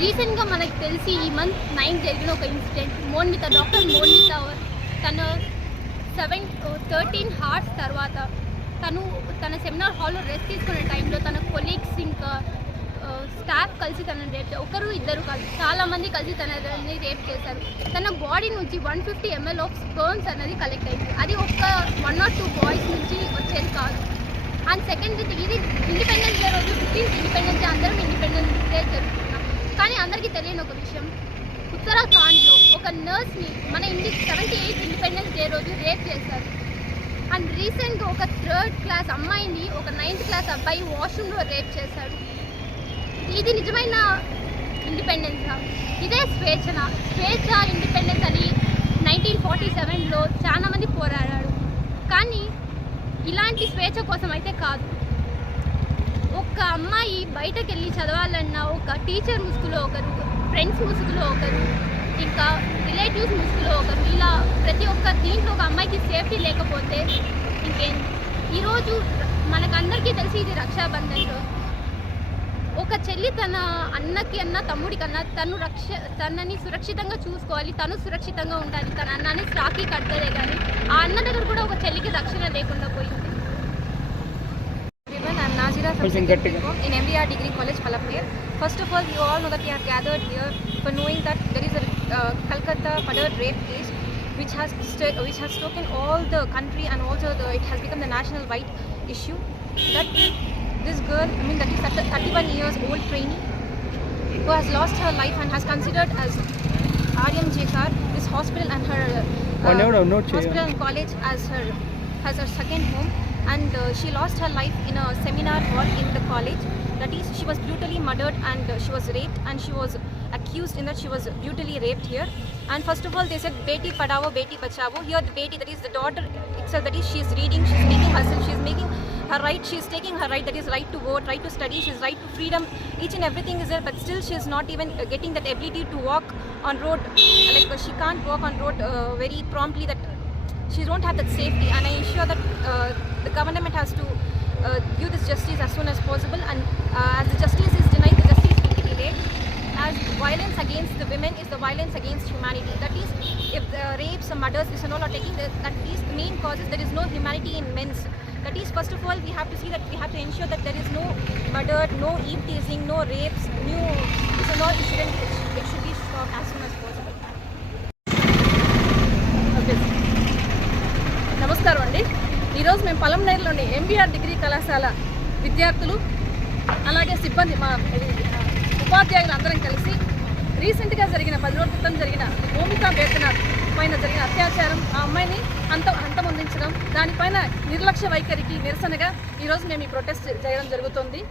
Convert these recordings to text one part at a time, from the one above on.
Recent గా మనకు తెలిసి ఈ మంత్ 9 జరిగిన ఒక ఇన్సిడెంట్ మోనిత డాక్టర్ మోనిత తన 13 హార్ట్స్ తర్వాత తన సెమినార్ హాల్లో రెస్ట్ తీసుకునే టైంలో తన కొలీగ్స్ ఇంకా స్టాఫ్ కలిసి తనని రేప్ ఒకరు ఇద్దరు కాదు చాలామంది కలిసి తనని రేప్ చేశారు. తన బాడీ నుంచి 150 ml ఆఫ్ స్పర్మ్స్ అనేది కలెక్ట్ అయింది. అది ఒక్క 1 or 2 బాయ్స్ నుంచి వచ్చేది కాదు. అండ్ సెకండ్ ఇది ఇండిపెండెన్స్ డే రోజు 15th ఇండిపెండెన్స్ డే అందరం ఇండిపెండెన్స్ డే జరుపుకున్నాం. కానీ అందరికీ తెలియని ఒక విషయం, ఉత్తరాఖండ్లో ఒక నర్స్ని మన 78th ఇండిపెండెన్స్ డే రోజు రేప్ చేశారు. అండ్ రీసెంట్గా ఒక 3rd క్లాస్ అమ్మాయిని ఒక 9th క్లాస్ అబ్బాయి వాష్రూమ్లో రేప్ చేశాడు. ఇది నిజమైన ఇండిపెండెన్సా? ఇదే స్వేచ్ఛన? స్వేచ్ఛ ఇండిపెండెన్స్ అని 1947లో చాలా మంది పోరాడారు. కానీ ఇలాంటి స్వేచ్ఛ కోసం అయితే కాదు. ఒక అమ్మాయి బయటకు వెళ్ళి చదవాలన్నా ఒక టీచర్ ముసుగులో ఒకరు, ఫ్రెండ్స్ ముసుగులో ఒకరు, ఇంకా రిలేటివ్స్ ముసుగులో ఒకరు, ఇలా ప్రతి ఒక్క దీంట్లో ఒక అమ్మాయికి సేఫ్టీ లేకపోతే ఇంకేం. ఈరోజు మనకందరికీ తెలిసి ఇది రక్షాబంధన్ రోజు. ఒక చెల్లి తన అన్నకి తమ్ముడి కన్నా తనని సురక్షితంగా చూసుకోవాలి, తను సురక్షితంగా ఉండాలి. తన అన్నాన్ని రాఖీ కట్టదే కానీ ఆ అన్న దగ్గర కూడా ఒక చెల్లికి రక్షణ లేకుండా పోయింది. I'm Nazira from in MBR Degree College, Palapur. First of all, you all know that we are gathered here for knowing that there is a Calcutta murder rape case which has taken all the country, and also it has become the national wide issue. That this girl, that is 31 years old trainee who has lost her life and has considered as RM Jekar, this hospital and her hospital and college as her second home. And she lost her life in a seminar hall in the college. That is, she was brutally murdered and she was raped, and she was accused in that she was brutally raped here. And first of all, they said Beti Padhao, Beti Bachao. Here the Beti, that is the daughter itself, that is she is reading, she is making herself, she is making her right, she is taking her right, that is right to vote, right to study, she is right to freedom. Each and everything is there, but still she is not even getting that ability to walk on road. Like she can't walk on road very promptly, that she don't have that safety. And I ensure that the government has to give this justice as soon as possible, and as the justice is denied, the justice will be delayed. As violence against the women is the violence against humanity. That is, if the rapes and murders is all are taking, that is the main causes. There is no humanity in men's. That is, first of all, we have to see that we have to ensure that there is no murder, no eve teasing, no rapes, this and all incident. It should be stopped as soon as possible. Okay. నమస్కారం అండి. ఈరోజు మేము పలంనేరులోని MBR degree కళాశాల విద్యార్థులు అలాగే సిబ్బంది మా ఉపాధ్యాయులు అందరం కలిసి రీసెంట్గా జరిగిన 10 రోజుల క్రితం జరిగిన భూమికా వేతనాథ్ పైన జరిగిన అత్యాచారం, ఆ అమ్మాయిని అంతమొందించడం, దానిపైన నిర్లక్ష్య వైఖరికి నిరసనగా ఈరోజు మేము ఈ ప్రొటెస్ట్ చేయడం జరుగుతుంది.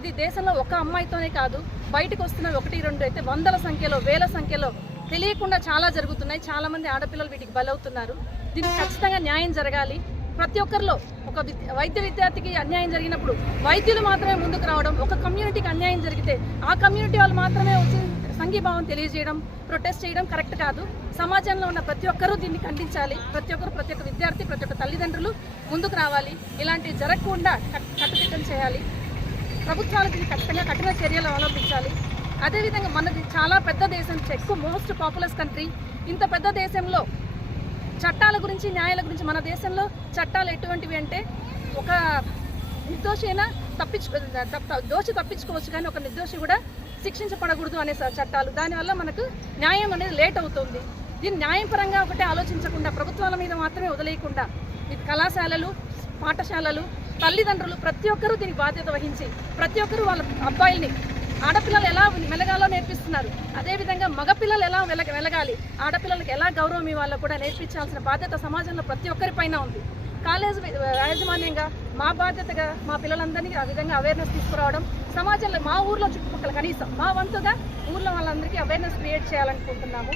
ఇది దేశంలో ఒక అమ్మాయితోనే కాదు, బయటకు వస్తున్న 1-2 అయితే వందల సంఖ్యలో, వేల సంఖ్యలో తెలియకుండా చాలా జరుగుతున్నాయి. చాలామంది ఆడపిల్లలు వీటికి బలవుతున్నారు. దీనికి ఖచ్చితంగా న్యాయం జరగాలి. ప్రతి ఒక్కరిలో ఒక వైద్య విద్యార్థికి అన్యాయం జరిగినప్పుడు వైద్యులు మాత్రమే ముందుకు రావడం, ఒక కమ్యూనిటీకి అన్యాయం జరిగితే ఆ కమ్యూనిటీ వాళ్ళు మాత్రమే వచ్చి సంఘీభావం తెలియజేయడం, ప్రొటెస్ట్ చేయడం కరెక్ట్ కాదు. సమాజంలో ఉన్న ప్రతి ఒక్కరూ దీన్ని ఖండించాలి. ప్రతి ఒక్క విద్యార్థి, ప్రతి ఒక్క తల్లిదండ్రులు ముందుకు రావాలి. ఇలాంటివి జరగకుండా కట్టుదిట్టం చేయాలి. ప్రభుత్వాలు దీన్ని ఖచ్చితంగా కఠిన చర్యలు అవలంబించాలి. అదేవిధంగా మనది చాలా పెద్ద దేశం, ఎక్కువ మోస్ట్ పాపులస్ కంట్రీ. ఇంత పెద్ద దేశంలో చట్టాల గురించి, న్యాయాల గురించి, మన దేశంలో చట్టాలు ఎటువంటివి అంటే ఒక నిర్దోషి అయినా దోషి తప్పించుకోవచ్చు, కానీ ఒక నిర్దోషి కూడా శిక్షించబడకూడదు అనే చట్టాలు. దానివల్ల మనకు న్యాయం అనేది లేట్ అవుతుంది. దీన్ని న్యాయపరంగా ఒకటే ఆలోచించకుండా ప్రభుత్వాల మీద మాత్రమే వదిలేయకుండా కళాశాలలు, పాఠశాలలు, తల్లిదండ్రులు ప్రతి ఒక్కరూ దీనికి బాధ్యత వహించి ప్రతి ఒక్కరూ వాళ్ళ అబ్బాయిల్ని, ఆడపిల్లలు ఎలా మెలగాలో నేర్పిస్తున్నారు. అదేవిధంగా మగపిల్లలు ఎలా వెలగాలి, ఆడపిల్లలకు ఎలా గౌరవం ఇవ్వాలో కూడా నేర్పించాల్సిన బాధ్యత సమాజంలో ప్రతి ఒక్కరిపైన ఉంది. కాలేజ్ యాజమాన్యంగా మా బాధ్యతగా మా పిల్లలందరినీ ఆ విధంగా అవేర్నెస్ తీసుకురావడం, సమాజంలో మా ఊర్లో చుట్టుపక్కల కనీసం మా వంతుగా ఊర్లో వాళ్ళందరికీ అవేర్నెస్ క్రియేట్ చేయాలనుకుంటున్నాము.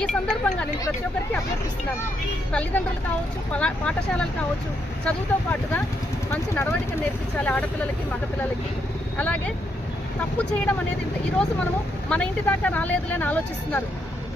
ఈ సందర్భంగా నేను ప్రతి ఒక్కరికి అభ్యర్థిస్తున్నాను. తల్లిదండ్రులు కావచ్చు, పాఠశాలలు కావచ్చు, చదువుతో పాటుగా మంచి నడవడిక నేర్పించాలి ఆడపిల్లలకి, మగపిల్లలకి. అలాగే తప్పు చేయడం అనేది ఈరోజు మనము మన ఇంటి దాకా రాలేదులే అని ఆలోచిస్తున్నారు.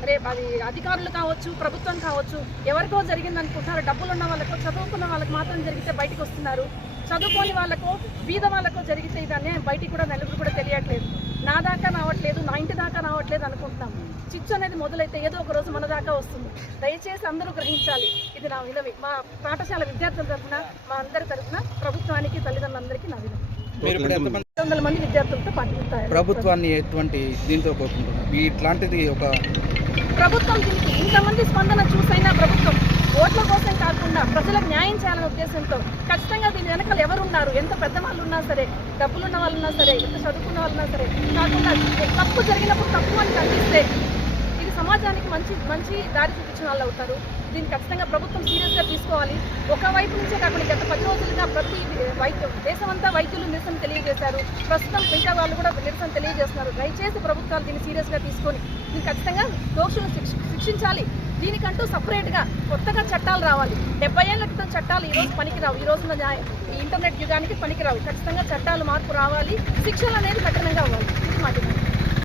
రేపు అది అధికారులు కావచ్చు, ప్రభుత్వం కావచ్చు, ఎవరికో జరిగింది అనుకుంటున్నారు. డబ్బులు ఉన్న వాళ్ళకో, చదువుకున్న వాళ్ళకి మాత్రం జరిగితే బయటకు వస్తున్నారు. చదువుకోని వాళ్ళకో, బీద వాళ్ళకో జరిగితే ఇది అన్యాయం బయటికి కూడా నలుగురు కూడా తెలియట్లేదు. నా దాకా రావట్లేదు, నా ఇంటి దాకా రావట్లేదు అనుకుంటున్నాం. చిచ్చు అనేది మొదలైతే ఏదో ఒక రోజు మన దాకా వస్తుంది. దయచేసి అందరూ గ్రహించాలి. ఇది నా వినవి. మా పాఠశాల విద్యార్థుల తరఫున, మా అందరి తరఫున ప్రభుత్వానికి, తల్లిదండ్రులందరికీ నా వినవి. 100 మంది విద్యార్థులతో పాటిస్తారు. ప్రభుత్వాన్ని ఎటువంటి దీంతో కోరుకుంటున్నారు ఇట్లాంటిది ఒక ప్రభుత్వం దీనికి ఇంతమంది స్పందన చూసైనా ప్రభుత్వం ఓట్ల కోసం కాకుండా ప్రజలకు న్యాయం చేయాలనే ఉద్దేశంతో ఖచ్చితంగా దీని వెనకాల ఎవరున్నారు, ఎంత పెద్దవాళ్ళు ఉన్నా సరే, డబ్బులున్న వాళ్ళు ఉన్నా సరే, ఎంత చదువుకున్న వాళ్ళు ఉన్నా సరే, కాకుండా తప్పు జరిగినప్పుడు తప్పు అని కనిపిస్తే ఇది సమాజానికి మంచి దారి చూపించిన వాళ్ళు అవుతారు. దీన్ని ఖచ్చితంగా ప్రభుత్వం సీరియస్గా తీసుకోవాలి. ఒకవైపు నుంచే కాకుండా గత 10 రోజులుగా ప్రతి దేశమంతా వైద్యులు నిరసన తెలియజేశారు. ప్రస్తుతం ఇంకా వాళ్ళు కూడా నిరసన తెలియజేస్తున్నారు. దయచేసి ప్రభుత్వాలు దీన్ని సీరియస్గా తీసుకొని దీన్ని ఖచ్చితంగా దోషులను శిక్షించాలి. దీనికంటూ సపరేట్గా కొత్తగా చట్టాలు రావాలి. 70 ఏళ్ల క్రితం చట్టాలు ఈరోజు పనికిరావు. ఈ రోజున ఈ ఇంటర్నెట్ యుగానికి పనికిరావు. ఖచ్చితంగా చట్టాలు మార్పు రావాలి. శిక్షలు అనేది కఠినంగా అవ్వాలి. ఇది మాట.